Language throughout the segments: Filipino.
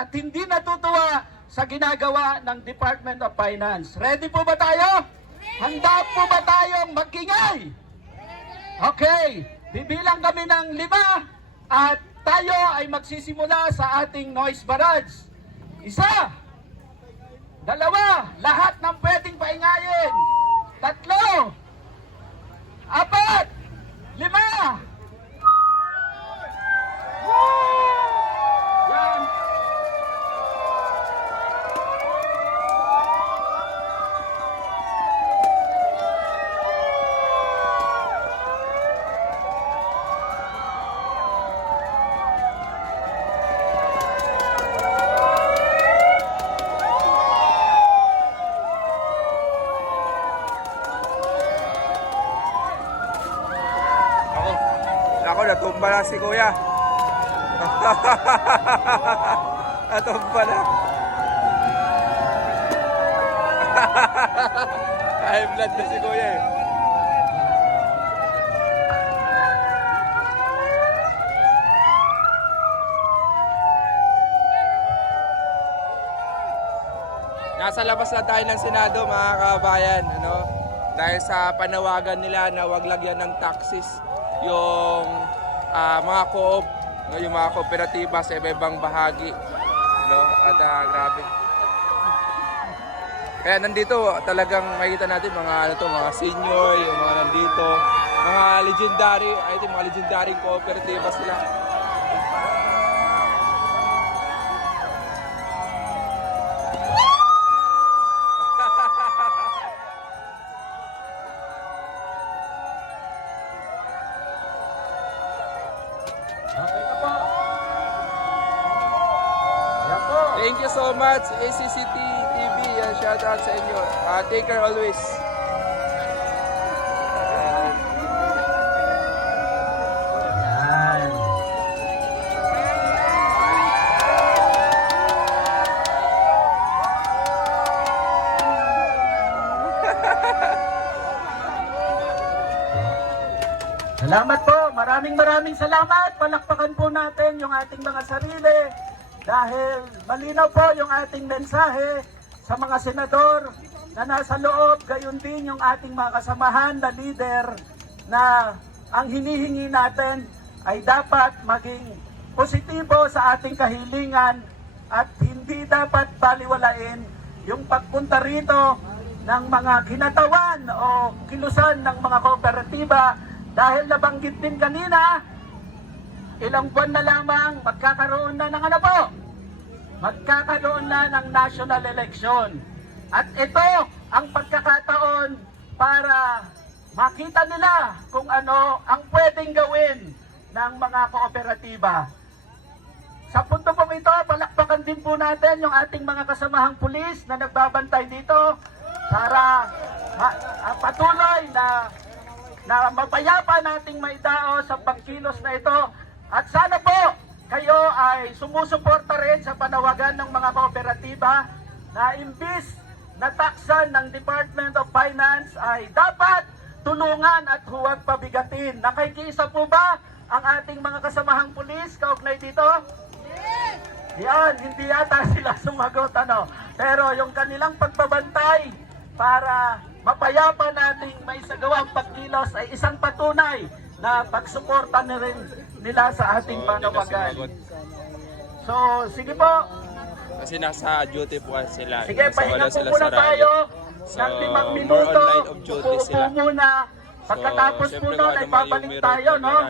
at hindi natutuwa sa ginagawa ng Department of Finance. Ready po ba tayo? Handa po ba tayong magingay? Okay, bibilang kami ng 5 at tayo ay magsisimula sa ating noise barrage. 1, 2, lahat ng pwedeng paingayin. 3, 4, 5. Yan. Ako, natumba na si Kuya. Natumba na. High blood na si Kuya eh. Nasa labas na tayo ng Senado, mga kabayan, ano? Dahil sa panawagan nila na wag lagyan ng taxes yung mga co-op, no, yung mga kooperatiba sa iba-ibang bahagi, no? At grabe. Kaya nandito talagang makikita natin mga ano to, mga senior, yung mga nandito, mga legendary, I think mga legendary kooperatiba sila. Okay na po. Yan po. Thank you so much, ACCT TV. Shout out sa inyo. Take care always. Yan. Salamat po. Maraming salamat. Palakpakan po natin yung ating mga sarili dahil malinaw po yung ating mensahe sa mga senador na nasa loob, gayon din yung ating mga kasamahan na leader na ang hinihingi natin ay dapat maging positibo sa ating kahilingan at hindi dapat baliwalain yung pagpunta rito ng mga kinatawan o kilusan ng mga kooperatiba dahil nabanggit din kanina, ilang buwan na lamang magkakaroon na ng ano po? Magkakaroon na ng national election. At ito ang pagkakataon para makita nila kung ano ang pwedeng gawin ng mga kooperatiba. Sa punto pong ito, palakpakan din po natin yung ating mga kasamahang pulis na nagbabantay dito para patuloy na mapayapa nating maitao sa pagkilos na ito. At sana po kayo ay sumusuporta rin sa panawagan ng mga kooperatiba na imbis na taksan ng Department of Finance ay dapat tulungan at huwag pabigatin. Nakikiisa po ba ang ating mga kasamahang pulis kaugnay dito? Yes! Yan, hindi yata sila sumagot ano. Pero yung kanilang pagbabantay para mapayapa nating may sagawang pagkilos ay isang patunay na pagsuporta na rin nila sa ating panawagan. So, sige po. Kasi nasa duty po sila. Sige, pahinga po muna tayo ng 5 minuto. More on line of duty sila. Muna. Pagkatapos po nun ay babalik tayo, no?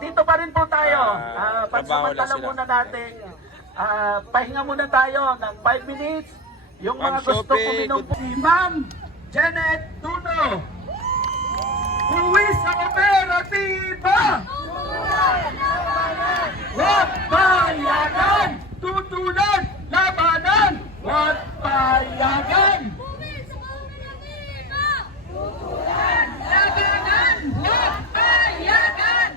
Dito pa rin po tayo. Pansamantala muna natin. Pahinga muna tayo ng 5 minutes. Yung mga gusto uminom po. Si Ma'am Janet Tuno. Buwis sa kooperatiba! Huwag payagan! Tutulan! Labanan! Huwag payagan! Buwis sa kooperatiba! Tutulan! Labanan! Huwag payagan!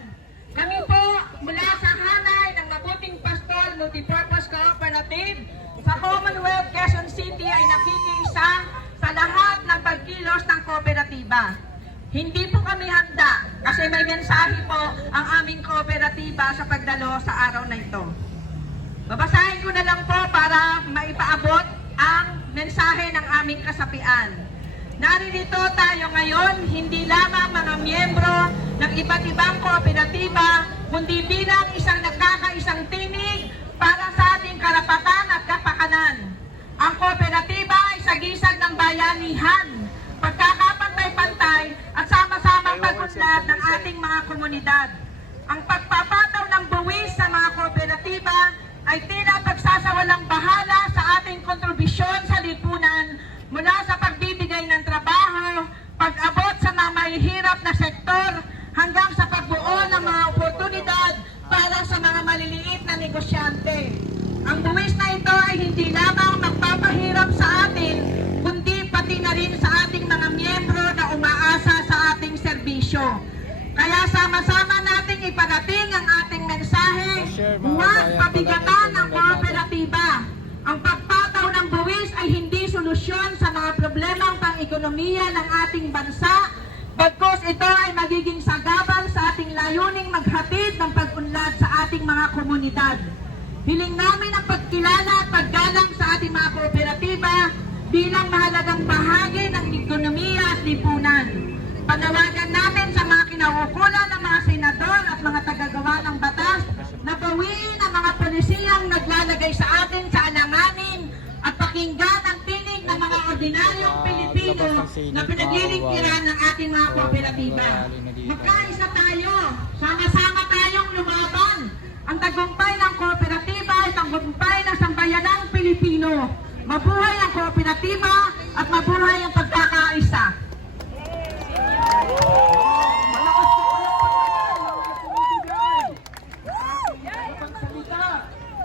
Kami po mula sa hanay ng Mabuting Pastol Multipurpose Cooperative sa Commonwealth Quezon City ay nakikiisa sa lahat ng pagkilos ng kooperatiba. Hindi po kami handa kasi may mensahe po ang aming kooperatiba sa pagdalo sa araw na ito. Babasahin ko na lang po para maipaabot ang mensahe ng aming kasapian. Naririto tayo ngayon, hindi lamang mga miyembro ng iba't ibang kooperatiba, kundi bilang isang nagkakaisang tinig para sa ating karapatan at kapakanan. Ang kooperatiba ay sagisag ng bayanihan, pagkakapantay-pantay at sama-samang pag-unlad ng ating mga komunidad. Ang pagpapataw ng buwis sa mga kooperatiba ay tila pagsasawalang bahala sa ating kontribusyon sa lipunan mula sa pagbibigay ng trabaho, pag-abot sa mga mahihirap na sektor, hanggang sa pagbuo ng mga oportunidad para sa mga maliliit na negosyante. Ang buwis na ito ay hindi lamang magpapahirap sa atin, kundi pati na rin sa ating mga miyembro na umaasa sa ating serbisyo. Kaya sama-sama nating iparating ang ating mensahe, huwag pabigatan ng kooperatiba. Ang pagpataw ng buwis ay hindi solusyon sa mga problemang pang-ekonomiya ng ating bansa, bagkus ito ay magiging sagabal sa ating layuning maghatid ng pag-unlad sa ating mga komunidad. Hiling namin ang pagkilala at paggalang sa ating mga kooperatiba bilang mahalagang bahagi ng ekonomiya at lipunan. Panawagan namin sa mga kinauukulan ng mga senador at mga tagagawa ng batas na bawiin ang mga polisiyang naglalagay sa atin sa alanganin at pakinggan ang tinig ng mga ordinaryong Pilipino na pinaglilingkiran ng ating mga kooperatiba. Magkaisa tayo, sama-sama tayong lumaban. Ang tagumpay ng kooperatiba ay tagumpay ng sambayanang Pilipino. Mabuhay ang kooperatiba at mabuhay ang pagkakaisa.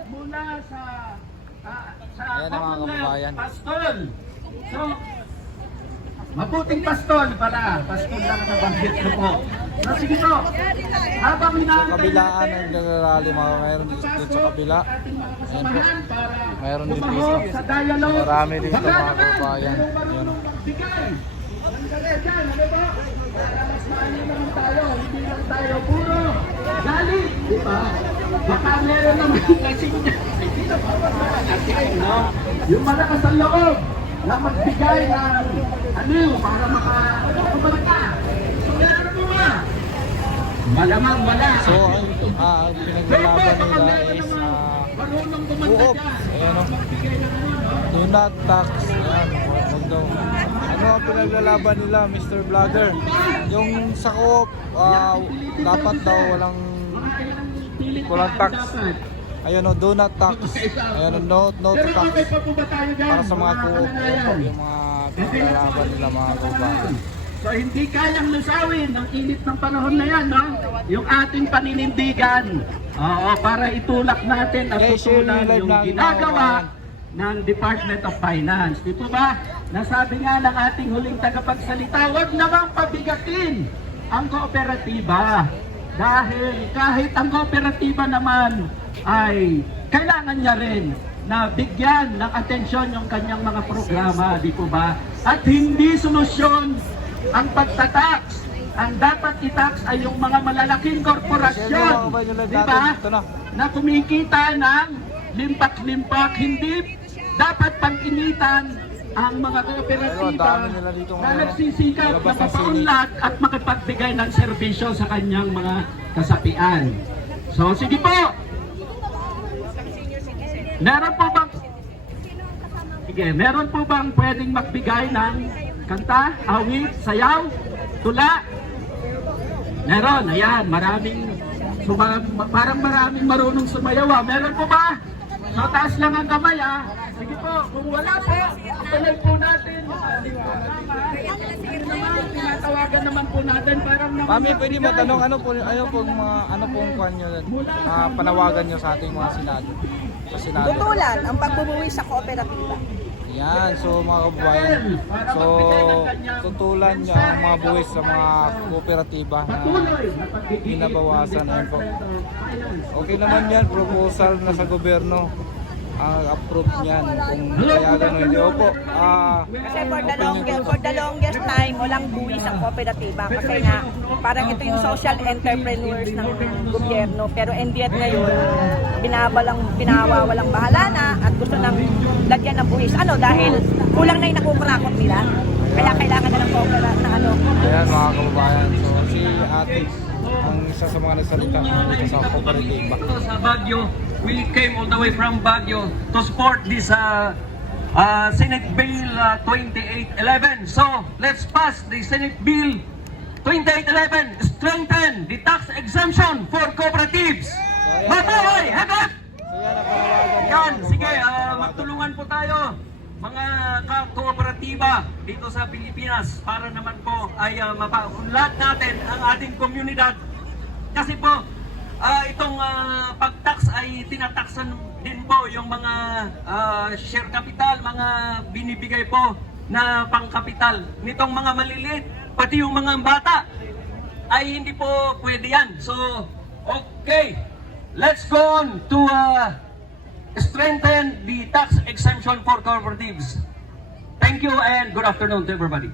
Mula sa Ayan ang mga kababayan. pastol. So, mabuting pastol pala. Pastol lang sa banggit ko po. So, sige po. Habang inaantay Kabilaan ng nagrarally mga mayroon dito sa kabila. Ayan po. Mayroon din dito. sa dialogue. Marami dito mga kababayan. Ayan o. Bigay. Sandali dyan, ano ba? Para mas maano naman tayo. Hindi lang tayo puro gali. Di ba? Baka meron naman kasing hindi na papasalasin, no? Yung malakas ang loob na magbigay ng ano para makakumalaka. So, meron mo ba? Malamang wala. So, ang pinaglalaban nila is marunong co-op. gumanda dyan. Ayan o. Magbigay ng ano, no? Do not tax. Ayan. Huwag daw. Ano ang pinaglalaban nila, Mr. Vlogger? Yung sa co-op, dapat daw walang tax. Ayan o, do not tax. Ayan o, no to tax. Para sa mga co-op. Yung mga pinaglalaban nila mga kababayan. So hindi kayang lusawin ang init ng panahon na yan, no? Yung ating paninindigan. Oo, para itulak natin at Okay, share tutulan yung live yung natin, ginagawa kababayan. ng Department of Finance. Di po ba? Nasabi nga ng ating huling tagapagsalita, huwag namang pabigatin ang kooperatiba. Dahil kahit ang kooperatiba naman ay kailangan niya rin na bigyan ng atensyon yung kanyang mga programa, di po ba? At hindi solusyon ang pagtatax. Ang dapat i-tax ay yung mga malalaking korporasyon, di ba? Na kumikita ng limpak-limpak, hindi dapat pag-initan ang mga kooperatiba na nagsisikap na mapaunlad at makapagbigay ng serbisyo sa kanyang mga kasapian. So, sige po! Meron po bang meron po bang pwedeng magbigay ng kanta, awit, sayaw, tula? Meron, ayan, parang maraming marunong sumayaw. Meron po ba? So, taas lang ang kamay, Sige po, kung wala po, tuloy po natin. Tinatawagan naman po natin, parang Mami, pwede matanong ano pong kwan nyo, panawagan nyo sa ating mga senado? Sa senado. Tutulan ang pagbubuwi sa kooperatiba. Yan, so mga kababayan, so tutulan niya ang mga buwis sa mga kooperatiba na binabawasan. Ayan po. Okay naman yan, proposal na sa gobyerno. approve niyan kung payagan o hindi. Opo, Kasi for the longest time, walang buwis ang kooperatiba. Kasi nga, parang ito yung social entrepreneurs ng gobyerno. Pero and yet ngayon, pinawawalang bahala na at gusto nang lagyan ng buwis. Ano, dahil kulang na yung nakukurakot nila. Kaya kailangan na ng kooperatiba na ano. ayan mga kababayan. So si ate, ang isa sa mga nagsalita dito sa kooperatiba. Sa Baguio, we came all the way from Baguio to support this Senate Bill 2811. So, let's pass the Senate Bill 2811, strengthen the tax exemption for cooperatives. Mabuhay! Hagap! So yan ang panawagan niya. Yan, sige, magtulungan po tayo mga kooperatiba dito sa Pilipinas para naman po ay mapaunlad natin ang ating komunidad. Kasi po, itong pag-tax ay tinataksan din po yung mga share capital, mga binibigay po na pangkapital nitong mga maliliit, pati yung mga bata ay hindi po pwede yan. So, okay, let's go on to strengthen the tax exemption for cooperatives. Thank you and good afternoon to everybody.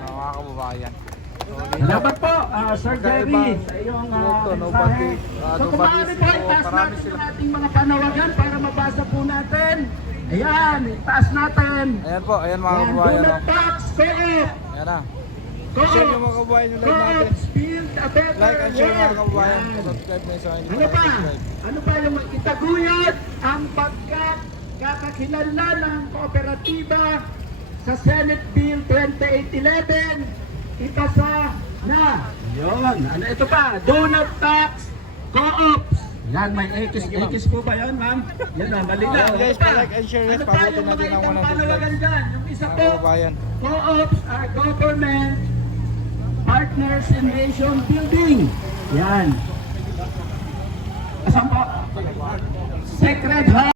Mga kababayan. So, dito, Salamat po, Sir Jerry, sa iyong Ito, mensahe. So kung maaari po, itaas marami natin sila. ang ating mga panawagan para mabasa po natin. Ayan, itaas natin. Ayan po, ayan mga Ayan, do kababayan. not tax, co-op. Ayan na. Share yung mga kababayan yung live natin. Co-ops build a better Like and share mga world. kababayan. Ayan. Subscribe na isa. Ano pa? Ano pa yung itaguyod ang pagkakakilanlan ng kooperatiba sa Senate Bill 2811 ipasa na. Yun. Ano ito pa? Do not tax co-ops. Yan, may X po ba yan, ma'am? Yan na, malinaw. Ayan, guys, Ano pa? like and share, guys. Ano pa Pabutin yung mga natin ang ibang 100 panawagan likes. dyan? Yung isa Mga po, kababayan. co-ops are government partners in nation building. Yan. Asan po? Sacred Heart.